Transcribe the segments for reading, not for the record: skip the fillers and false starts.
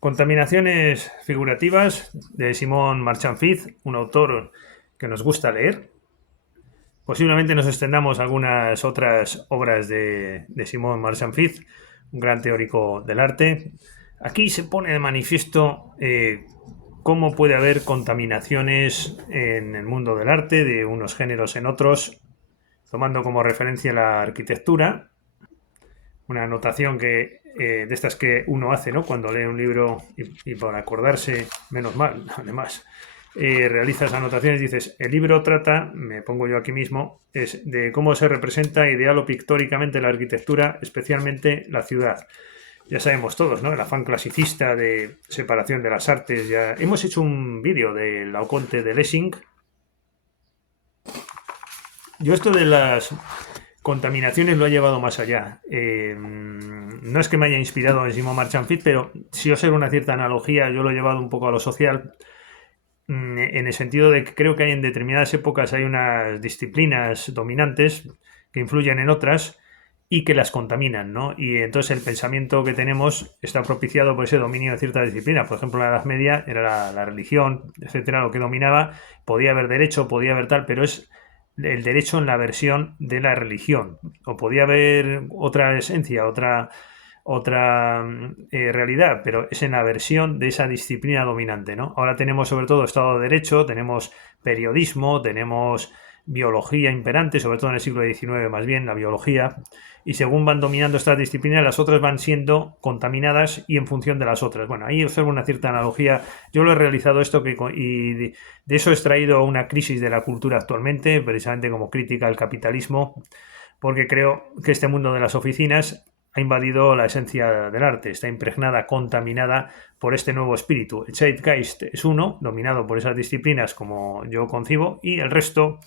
Contaminaciones figurativas de Simon Marchand-Fitz, un autor que nos gusta leer. Posiblemente nos extendamos a algunas otras obras de Simon Marchand-Fitz, un gran teórico del arte. Aquí se pone de manifiesto cómo puede haber contaminaciones en el mundo del arte, de unos géneros en otros, tomando como referencia la arquitectura, una anotación de estas que uno hace, ¿no? Cuando lee un libro y por acordarse, menos mal, además, realizas anotaciones y dices, el libro trata, me pongo yo aquí mismo, es de cómo se representa ideal o pictóricamente la arquitectura, especialmente la ciudad. Ya sabemos todos, ¿no? El afán clasicista de separación de las artes. Ya hemos hecho un vídeo de Laoconte de Lessing. Yo esto de las contaminaciones lo ha llevado más allá. No es que me haya inspirado en Simon Marchand-Fitz, pero si os hago una cierta analogía, yo lo he llevado un poco a lo social, en el sentido de que creo que hay en determinadas épocas hay unas disciplinas dominantes que influyen en otras y que las contaminan, ¿no? Y entonces el pensamiento que tenemos está propiciado por ese dominio de ciertas disciplinas. Por ejemplo, en la Edad Media era la religión, etcétera, lo que dominaba. Podía haber derecho, podía haber tal, pero es el derecho en la versión de la religión. O podía haber otra esencia, otra realidad, pero es en la versión de esa disciplina dominante, ¿no? Ahora tenemos sobre todo Estado de Derecho, tenemos periodismo, tenemos biología imperante, sobre todo en el siglo XIX más bien, la biología, y según van dominando estas disciplinas, las otras van siendo contaminadas y en función de las otras. Bueno, ahí observo una cierta analogía. Yo lo he realizado esto y de eso he extraído una crisis de la cultura actualmente, precisamente como crítica al capitalismo, porque creo que este mundo de las oficinas ha invadido la esencia del arte, está impregnada, contaminada por este nuevo espíritu. El Zeitgeist es uno, dominado por esas disciplinas como yo concibo, y el resto,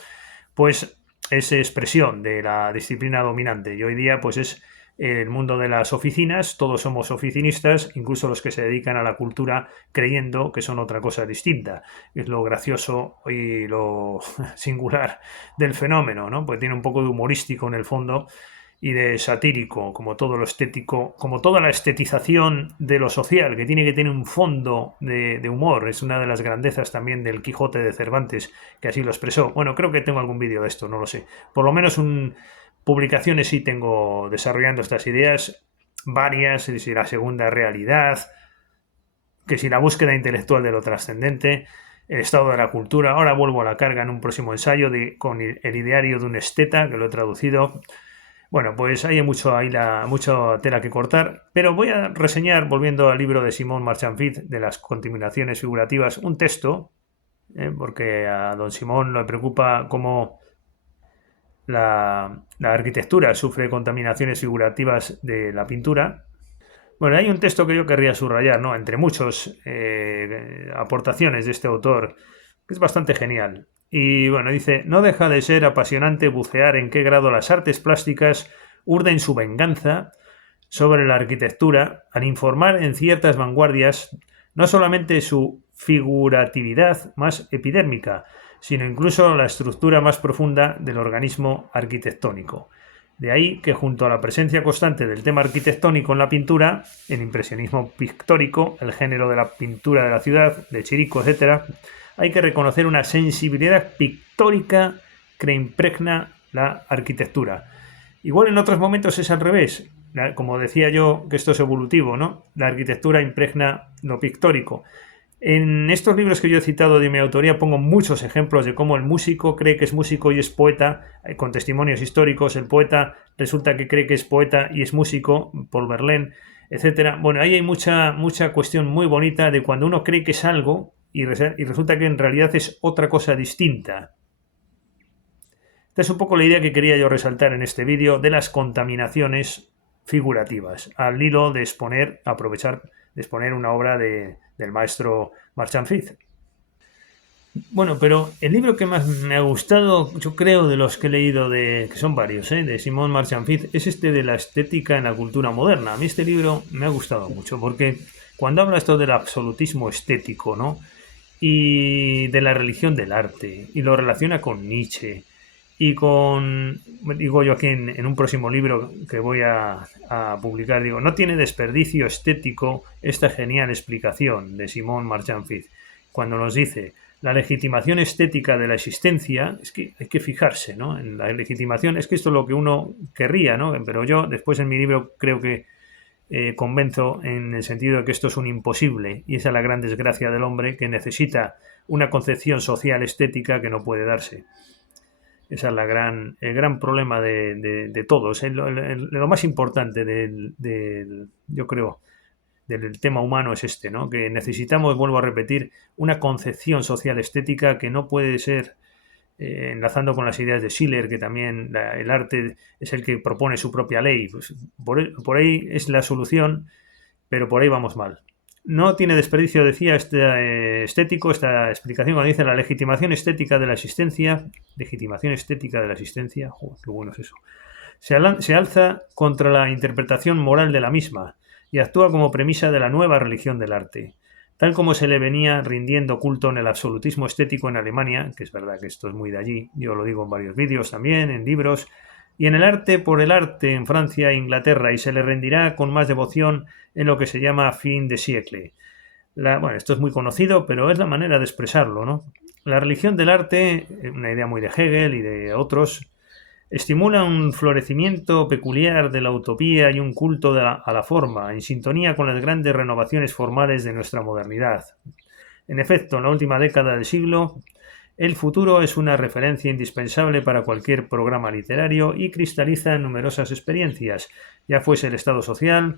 pues, es expresión de la disciplina dominante. Y hoy día, pues, es el mundo de las oficinas, todos somos oficinistas, incluso los que se dedican a la cultura creyendo que son otra cosa distinta. Es lo gracioso y lo singular del fenómeno, ¿no? Pues tiene un poco de humorístico en el fondo y de satírico, como todo lo estético, como toda la estetización de lo social, que tiene que tener un fondo de humor. Es una de las grandezas también del Quijote de Cervantes, que así lo expresó. Bueno, creo que tengo algún vídeo de esto, no lo sé. Por lo menos publicaciones sí tengo desarrollando estas ideas, varias, es decir, la segunda realidad, que si la búsqueda intelectual de lo trascendente, el estado de la cultura. Ahora vuelvo a la carga en un próximo ensayo con el ideario de un esteta, que lo he traducido. Bueno, pues hay mucha tela que cortar, pero voy a reseñar, volviendo al libro de Simon Marchand-Fitz, de las contaminaciones figurativas, un texto, porque a don Simón le preocupa cómo la arquitectura sufre contaminaciones figurativas de la pintura. Bueno, hay un texto que yo querría subrayar, ¿no? Entre muchas aportaciones de este autor, que es bastante genial. Y bueno, dice, no deja de ser apasionante bucear en qué grado las artes plásticas urden su venganza sobre la arquitectura al informar en ciertas vanguardias no solamente su figuratividad más epidérmica, sino incluso la estructura más profunda del organismo arquitectónico. De ahí que junto a la presencia constante del tema arquitectónico en la pintura, el impresionismo pictórico, el género de la pintura de la ciudad, de Chirico, etc., hay que reconocer una sensibilidad pictórica que impregna la arquitectura. Igual en otros momentos es al revés. Como decía yo, que esto es evolutivo, ¿no? La arquitectura impregna lo pictórico. En estos libros que yo he citado de mi autoría pongo muchos ejemplos de cómo el músico cree que es músico y es poeta, con testimonios históricos. El poeta resulta que cree que es poeta y es músico, Paul Verlaine, etcétera. Bueno, ahí hay mucha cuestión muy bonita de cuando uno cree que es algo y resulta que en realidad es otra cosa distinta. Esta es un poco la idea que quería yo resaltar en este vídeo de las contaminaciones figurativas, al hilo de aprovechar de exponer una obra del maestro Marchand-Fitz. Bueno, pero el libro que más me ha gustado, yo creo, de los que he leído, que son varios, de Simon Marchand-Fitz, es este de la estética en la cultura moderna. A mí este libro me ha gustado mucho, porque cuando habla esto del absolutismo estético, ¿no? Y de la religión del arte, y lo relaciona con Nietzsche, Y digo yo aquí en un próximo libro que voy a publicar, digo, no tiene desperdicio estético esta genial explicación de Simón Marchand-Fitz, cuando nos dice, la legitimación estética de la existencia, es que hay que fijarse, ¿no? En la legitimación, es que esto es lo que uno querría, ¿no? Pero yo después en mi libro creo que convenzo en el sentido de que esto es un imposible, y esa es la gran desgracia del hombre, que necesita una concepción social estética que no puede darse. Esa es el gran problema de todos. Lo más importante yo creo, del tema humano es este, ¿no? Que necesitamos, vuelvo a repetir, una concepción social estética que no puede ser, enlazando con las ideas de Schiller, que también el arte es el que propone su propia ley. Pues por ahí es la solución, pero por ahí vamos mal. No tiene desperdicio, decía, estético, esta explicación cuando dice la legitimación estética de la existencia. Legitimación estética de la existencia. Joder, qué bueno es eso. Se alza contra la interpretación moral de la misma y actúa como premisa de la nueva religión del arte. Tal como se le venía rindiendo culto en el absolutismo estético en Alemania, que es verdad que esto es muy de allí, yo lo digo en varios vídeos también, en libros, y en el arte por el arte en Francia e Inglaterra, y se le rendirá con más devoción en lo que se llama fin de siècle. Bueno, esto es muy conocido, pero es la manera de expresarlo, ¿no? La religión del arte, una idea muy de Hegel y de otros, estimula un florecimiento peculiar de la utopía y un culto a la forma, en sintonía con las grandes renovaciones formales de nuestra modernidad. En efecto, en la última década del siglo, el futuro es una referencia indispensable para cualquier programa literario y cristaliza en numerosas experiencias, ya fuese el estado social,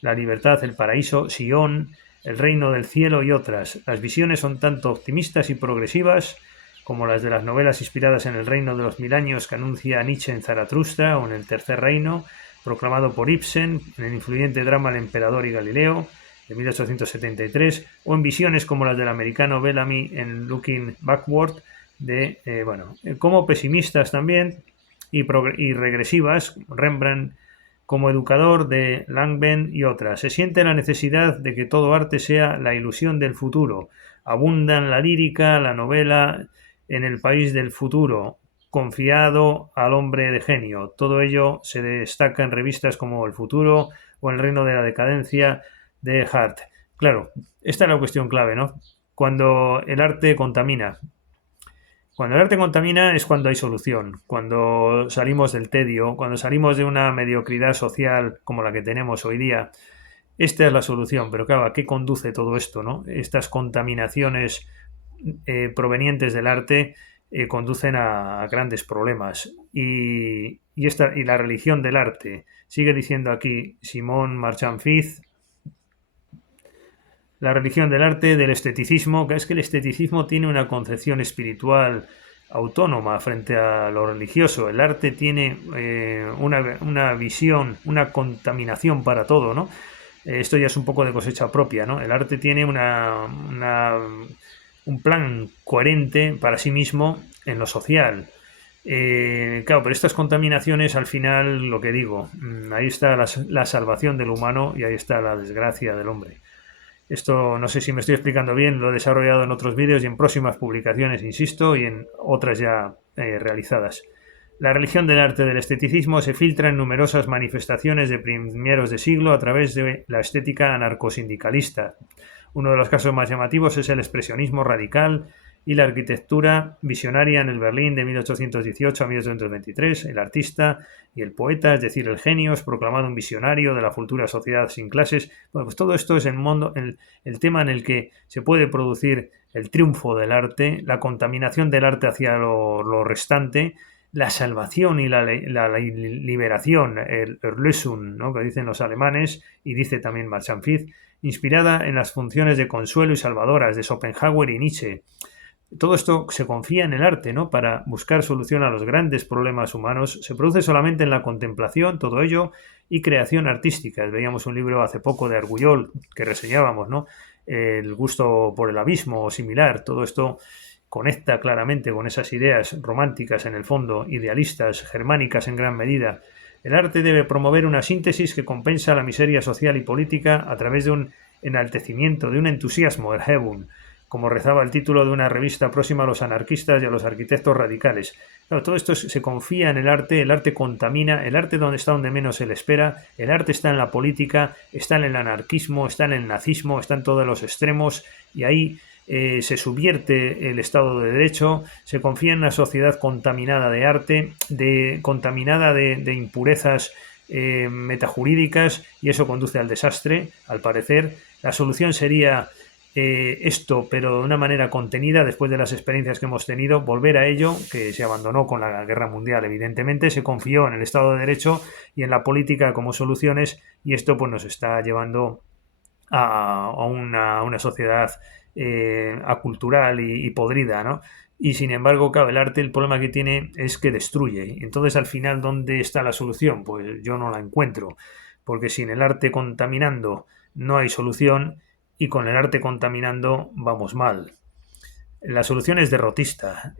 la libertad, el paraíso, Sion, el reino del cielo y otras. Las visiones son tanto optimistas y progresivas como las de las novelas inspiradas en el reino de los 1000 años que anuncia Nietzsche en Zaratustra o en el Tercer Reino, proclamado por Ibsen en el influyente drama El emperador y Galileo, de 1873, o en visiones como las del americano Bellamy en Looking Backward, como pesimistas también y regresivas, Rembrandt como educador de Langben y otras. Se siente la necesidad de que todo arte sea la ilusión del futuro. Abundan la lírica, la novela en el país del futuro, confiado al hombre de genio. Todo ello se destaca en revistas como El Futuro o El Reino de la Decadencia de Hart. Claro, esta es la cuestión clave, ¿no? Cuando el arte contamina. Cuando el arte contamina es cuando hay solución, cuando salimos del tedio, cuando salimos de una mediocridad social como la que tenemos hoy día. Esta es la solución, pero claro, ¿a qué conduce todo esto, no? Estas contaminaciones provenientes del arte conducen a grandes problemas. Y la religión del arte, sigue diciendo aquí Simón Marchand-Fitz, la religión del arte, del esteticismo, que es que el esteticismo tiene una concepción espiritual autónoma frente a lo religioso. El arte tiene una visión, una contaminación para todo, ¿no? Esto ya es un poco de cosecha propia, ¿no? El arte tiene un plan coherente para sí mismo en lo social. Claro, pero estas contaminaciones, al final, lo que digo, ahí está la salvación del humano y ahí está la desgracia del hombre. Esto no sé si me estoy explicando bien, lo he desarrollado en otros vídeos y en próximas publicaciones, insisto, y en otras ya realizadas. La religión del arte del esteticismo se filtra en numerosas manifestaciones de primeros de siglo a través de la estética anarcosindicalista. Uno de los casos más llamativos es el expresionismo radical y la arquitectura visionaria en el Berlín de 1818 a 1823. El artista y el poeta, es decir, el genio, es proclamado un visionario de la futura sociedad sin clases. Bueno, pues todo esto es el tema en el que se puede producir el triunfo del arte, la contaminación del arte hacia lo restante, la salvación y la liberación, el Erlösung, ¿no?, que dicen los alemanes y dice también Marchand-Fitz, inspirada en las funciones de consuelo y salvadoras de Schopenhauer y Nietzsche. Todo esto se confía en el arte, ¿no?, para buscar solución a los grandes problemas humanos. Se produce solamente en la contemplación, todo ello, y creación artística. Veíamos un libro hace poco de Argullol que reseñábamos, ¿no?, El gusto por el abismo o similar. Todo esto conecta claramente con esas ideas románticas en el fondo, idealistas, germánicas en gran medida. El arte debe promover una síntesis que compensa la miseria social y política a través de un enaltecimiento, de un entusiasmo, Erhebung, como rezaba el título de una revista próxima a los anarquistas y a los arquitectos radicales. Claro, todo esto se confía en el arte contamina, el arte donde está donde menos se le espera, el arte está en la política, está en el anarquismo, está en el nazismo, está en todos los extremos y ahí se subvierte el Estado de Derecho, se confía en una sociedad contaminada de arte, contaminada de impurezas metajurídicas y eso conduce al desastre, al parecer. La solución sería esto, pero de una manera contenida, después de las experiencias que hemos tenido, volver a ello, que se abandonó con la Guerra Mundial, evidentemente, se confió en el Estado de Derecho y en la política como soluciones, y esto pues nos está llevando a una sociedad acultural y podrida, ¿no? Y sin embargo, claro, el arte, el problema que tiene es que destruye. Entonces, al final, ¿dónde está la solución? Pues yo no la encuentro, porque sin el arte contaminando no hay solución y con el arte contaminando vamos mal. La solución es derrotista.